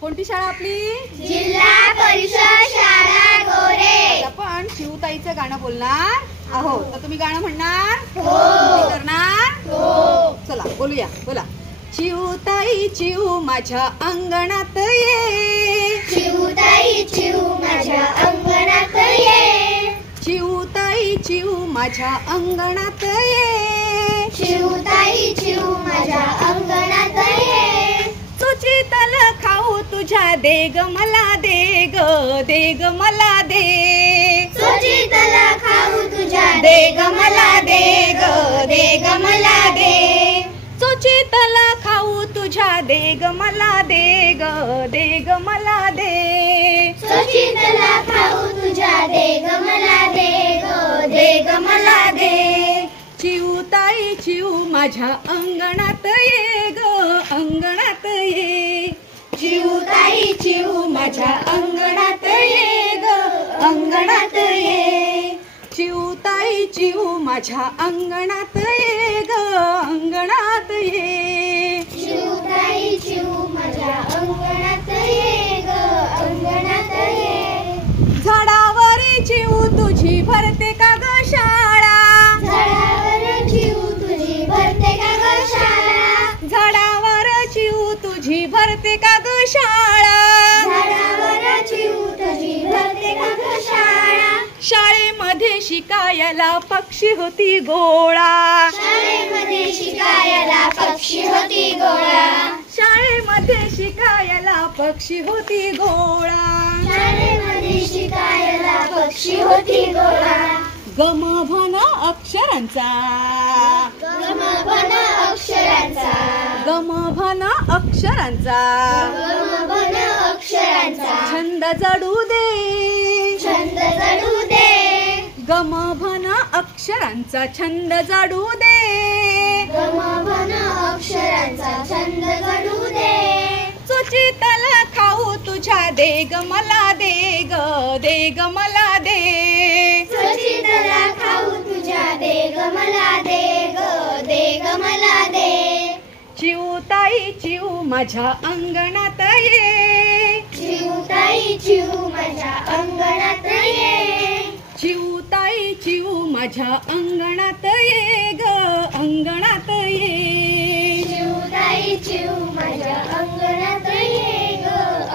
कोणती शाळा आपली? जिल्हा परिषद शाळा गोरे. आपण चिऊताईचं गाणं बोलणार आहोत. तर तुम्ही गाणं म्हणणार? हो. करणार? हो. चला बोलूया. बोला. चिऊताई चिऊ माझ्या अंगणात ये. चिऊताई चिऊ माझ्या अंगणात ये. चिऊताई चिऊ माझ्या अंगणात ये. चिऊताई चिऊ माझ्या अंगणात ये. सुचितल खाऊ तुझ्या दे ग मला दे ग, दे ग मला दे. सुचितला खाऊ तुझ्या दे ग मला दे ग, दे ग मला दे. सुचितला खाऊ तुझ्या दे ग मला दे ग, दे ग मला दे. सुचितला खाऊ तुझ्या दे ग मला दे ग, दे ग मला दे. चिऊताई चिऊ माझ्या अंगणात ये ग, अंगणात ये. चिऊताई चिऊ माझ्या अंगणात ये ग, अंगणात ये. चिऊताई चिऊ माझ्या अंगणात ये ग, अंगणात ये. चिऊताई चिऊ माझ्या अंगणात ये ग, अंगणात ये. झाडावर चिऊ तुझी भरते का ग शाळा. झाडावर चिऊ तुझी भरते का ग शाळा. झाडावर चिऊ तुझी भरते का ग शाळा. झाडावर चिऊ तुझी भरते का ग शाळा. शाळेमध्ये शिकायला पक्षी होती गोळा. शाळेमध्ये शिकायला पक्षी होती गोळा. शाळेमध्ये शिकायला पक्षी होती गोळा. शाळेमध्ये शिकायला पक्षी होती गोळा. गमभन अक्षरांचा, गमभन अक्षरांचा. गमभन अक्षरांचा गमभन अक्षरांचा. छंद जडू दे. छंद जडू दे. गमभन अक्षरांचा छंद जडू दे. गमभन अक्षरांचा छंद जडू दे. सुचितला खाऊ तुझ्या दे ग मला दे ग, दे ग मला दे. सुचितला खाऊ तुझ्या दे ग मला दे ग, दे ग मला दे. चिऊताई चिऊ माझ्या अंगणात ये. चिऊताई चिऊ माझ्या अंगणात ये. चिऊताई चिऊ माझ्या अंगणात ये ग, अंगणात ये. चिऊताई चिऊ माझ्या अंगणात ये ग,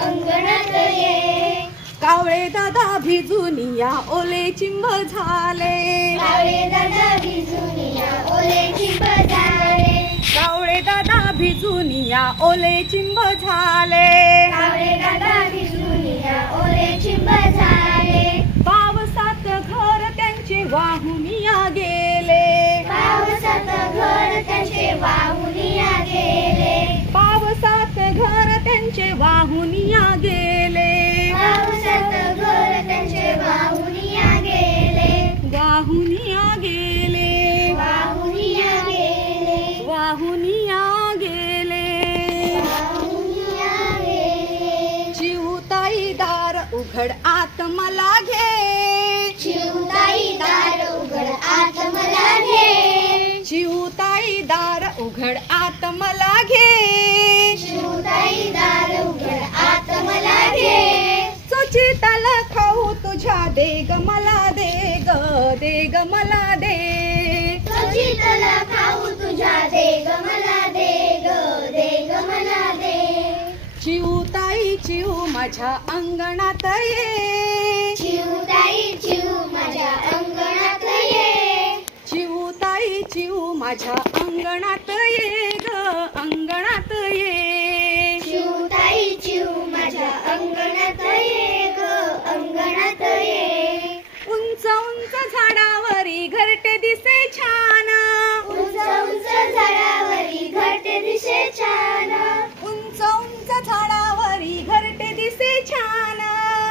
अंगणात ये. कावळे दादा भिजून या ओले चिंब झाले. कावळे दादा भिजून या ओले चिंब झाले. कावळे दादा भिजून या ओले चिंब झाले. कावळे दादा भिजून या ओले चिंब झाले. पावसात घर त्यांचे वाहून या गेले. पावसात घर त्यांचे वाहून या गेले. पावसात घर त्यांचे वाहून या गेले. पावसात घर त्यांचे वाहून या गेले. वाहून या गेले. वाहून या गेले. वाहून या गेले. वाहून या गेले. चिऊताई दार उघड आत मला घे. चिऊताई दार उघड आत मला घे. चिऊताई दार उघड आत मला घे. चिऊताई दार उघड आत मला घे. सुचितला खाऊ तुझ्या दे ग मला दे ग, दे ग मला दे. सुचितला खाऊ तुझ्या दे ग मला दे ग, दे ग मला दे. चिऊताई चिऊ माझ्या अंगणात ये. चिऊताई चिऊ माझ्या अंगणात ये. चिऊताई चिऊ माझ्या अंगणात ये ग, अंगणात ये. चिऊताई चिऊ माझ्या अंगणात ये ग, अंगणात ये. उंच उंच झाडावरी घरटे दिसे छान. उंच उंच झाडावरी घरटे दिसे छान. उंच उंच झाडावरी घरटे दिसे छान.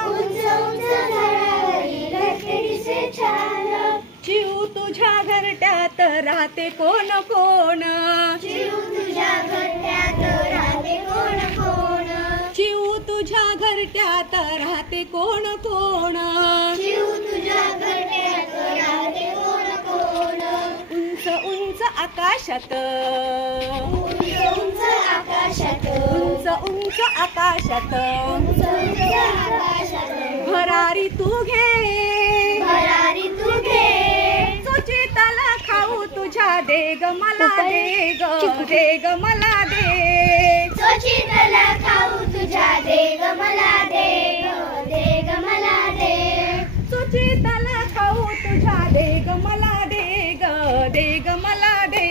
उंच उंच झाडावरी घरटे दिसे छान. चिऊ तुझ्या घरट्यात राहते कोण कोण. चिऊ तुझ्या घरट्यात राहते कोण कोण. चिऊ तुझ्या घरट्यात राहते कोण कोण. चिऊ तुझ्या घरट्यात राहते कोण कोण. उंच उंच आकाशात. उंच उंच आकाश आकाशात उंच उंच आकाशात उंच उंच आकाशात भरारी तू घे भरारी तू घे सुचिताला खाऊ तुझ्या दे ग मला दे ग मला दे सुचिताला खाऊ तुझ्या दे ग मला दे ग मला दे सुचिताला खाऊ तुझ्या दे ग मला दे ग मला दे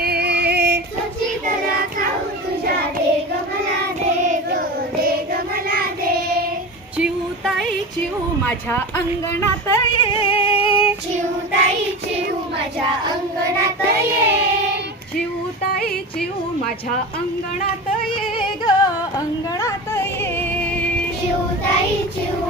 सुचिताला खाऊ तुझ्या दे ग मला दे ग मला दे चिवताई चिव माझ्या अंगणात ये चिवताई चिव माझ्या अंगणात ये चिवताई चिव माझ्या अंगणात ये ग अंगणात ये चिवताई चिव